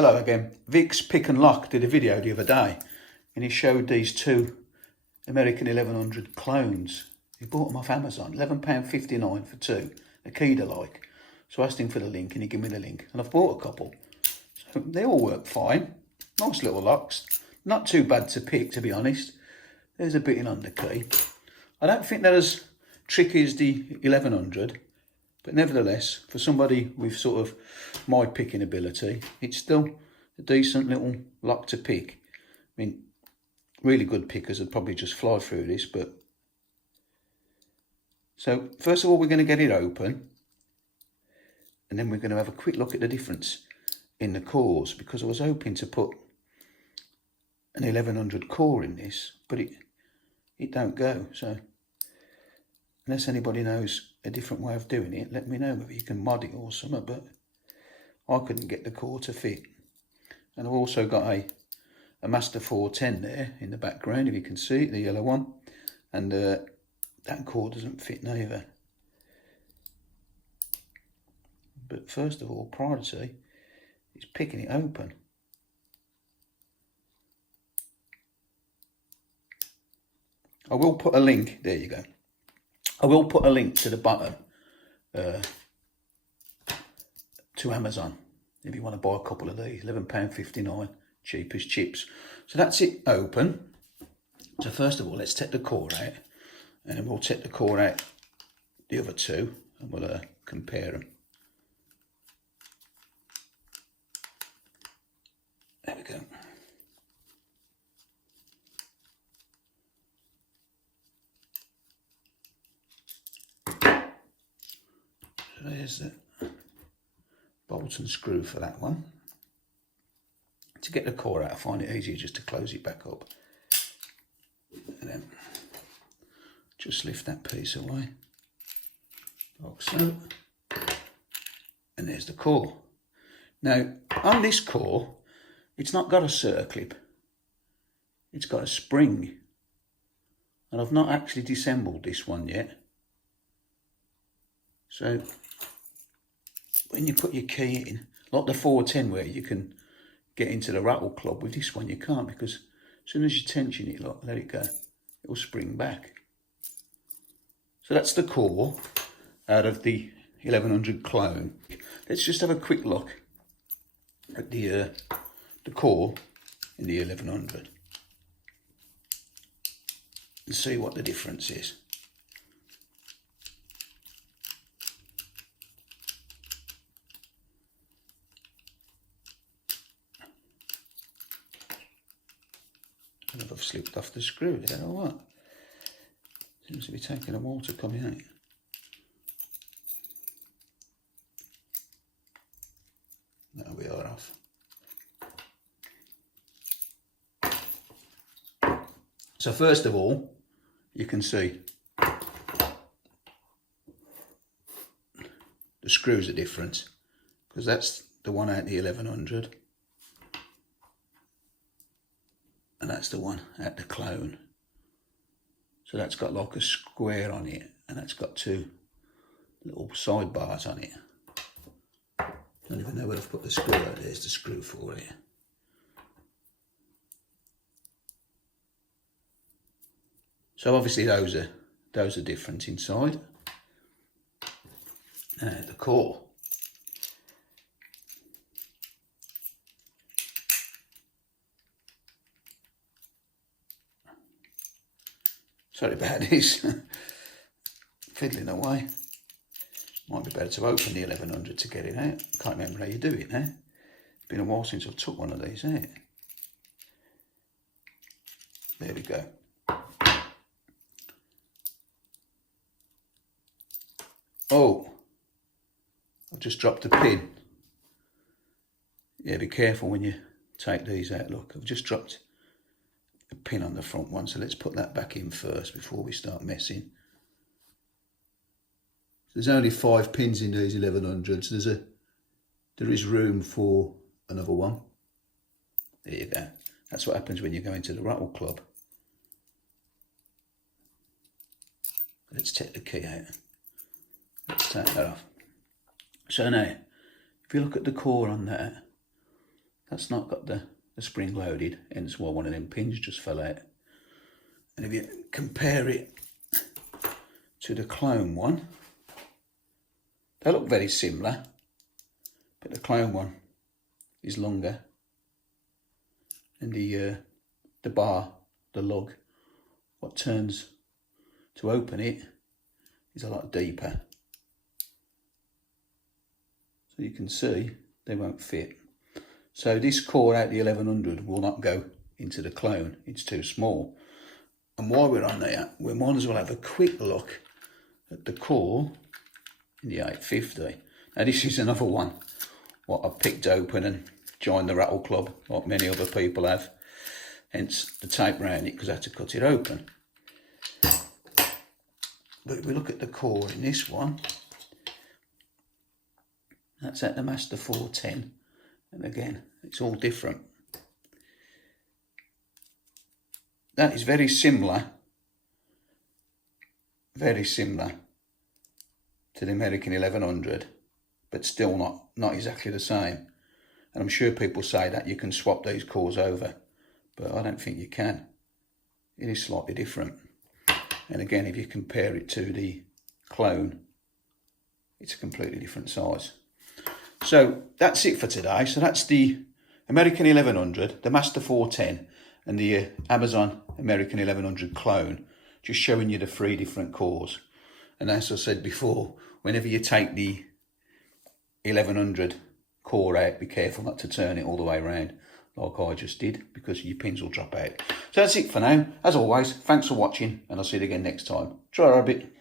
Hello again. Vic's Pick and Lock did a video the other day and he showed these two American 1100 clones. He bought them off Amazon, £11.59 for two, a key like. So I asked him for the link and he gave me the link and I've bought a couple. So they all work fine. Nice little locks. Not too bad to pick, to be honest. There's a bit in on the key. I don't think they're as tricky as the 1100. But nevertheless, for somebody with sort of my picking ability, it's still a decent little lock to pick. I mean, really good pickers would probably just fly through this, but... So, first of all, we're going to get it open. And then we're going to have a quick look at the difference in the cores, because I was hoping to put an 1100 core in this, but it don't go, so... Unless anybody knows a different way of doing it, let me know whether you can mod it or something, but I couldn't get the core to fit. And I've also got a Master 410 there in the background, if you can see it, the yellow one. And that core doesn't fit neither. But first of all, priority is picking it open. I will put a link, there you go. I will put a link to the bottom to Amazon if you want to buy a couple of these, £11.59, cheap as chips. So that's it open. So first of all, let's take the core out, and then we'll take the core out the other two, and we'll compare them. There we go. So there's the bolt and screw for that one. To get the core out, I find it easier just to close it back up. And then just lift that piece away, like so. And there's the core. Now, on this core, it's not got a circlip. It's got a spring. And I've not actually disassembled this one yet. So, when you put your key in, like the 410 where you can get into the rattle club, with this one you can't, because as soon as you tension it, like, let it go, it will spring back. So that's the core out of the 1100 clone. Let's just have a quick look at the core in the 1100 and see what the difference is. I don't know if I've slipped off the screw there or what. Seems to be taking the water coming out. No, we are off. So first of all, you can see the screws are different, because that's the one out the 1100. And that's the one at the clone. So that's got like a square on it, and that's got two little sidebars on it. Don't even know where I've put the screw out. There's the screw for it. So obviously those are different inside. The core. Sorry about this, fiddling away. Might be better to open the 1100 to get it out. Can't remember how you do it now. It's been a while since I've took one of these out. There we go. Oh, I've just dropped a pin. Yeah, be careful when you take these out. Look, I've just dropped a pin on the front one, so let's put that back in first before we start messing. There's only 5 pins in these 1100s. There is room for another one. There you go. That's what happens when you go into the rattle club. Let's take the key out. Let's take that off. So now, if you look at the core on there, That's not got the spring loaded, hence why one of them pins just fell out. And if you compare it to the clone one, they look very similar, but the clone one is longer, and the bar, the lug, what turns to open it is a lot deeper. So you can see they won't fit. So this core out the 1100 will not go into the clone, it's too small. And while we're on there, we might as well have a quick look at the core in the 850. Now this is another one what I've picked open and joined the rattle club like many other people have. Hence the tape around it because I had to cut it open. But if we look at the core in this one, that's at the Master 410. And again, it's all different. That is very similar to the American 1100, but still not exactly the same. And I'm sure people say that you can swap these cores over, but I don't think you can. It is slightly different. And again, if you compare it to the clone, it's a completely different size. So that's it for today. So that's the American 1100, the Master 410, and the Amazon American 1100 clone, just showing you the 3 different cores. And as I said before, whenever you take the 1100 core out, be careful not to turn it all the way around like I just did, because your pins will drop out. So that's it for now. As always, thanks for watching, and I'll see you again next time. Try a bit.